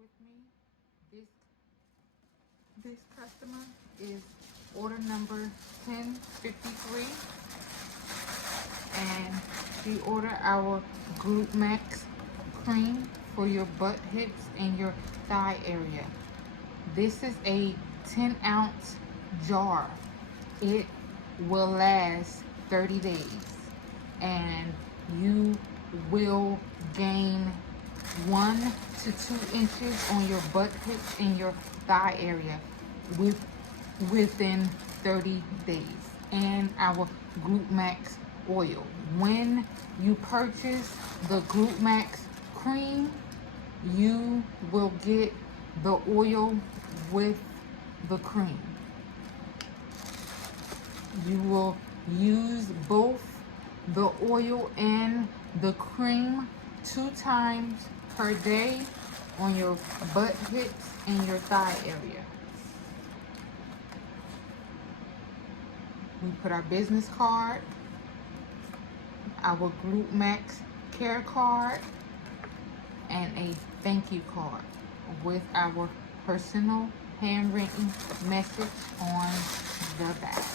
with me. This customer is order number 1053, and she ordered our Glute Max cream for your butt, hips, and your thigh area. This is a 10-ounce jar. It will last 30 days, and you will gain 1 to 2 inches on your butt, hips, and your thigh area within 30 days. And our Glute Max oil. When you purchase the Glute Max cream, you will get the oil with the cream. You will use both the oil and the cream 2 times per day on your butt, hips, and your thigh area. We put our business card, our Glute Max care card, and a thank you card with our personal handwritten message on the back.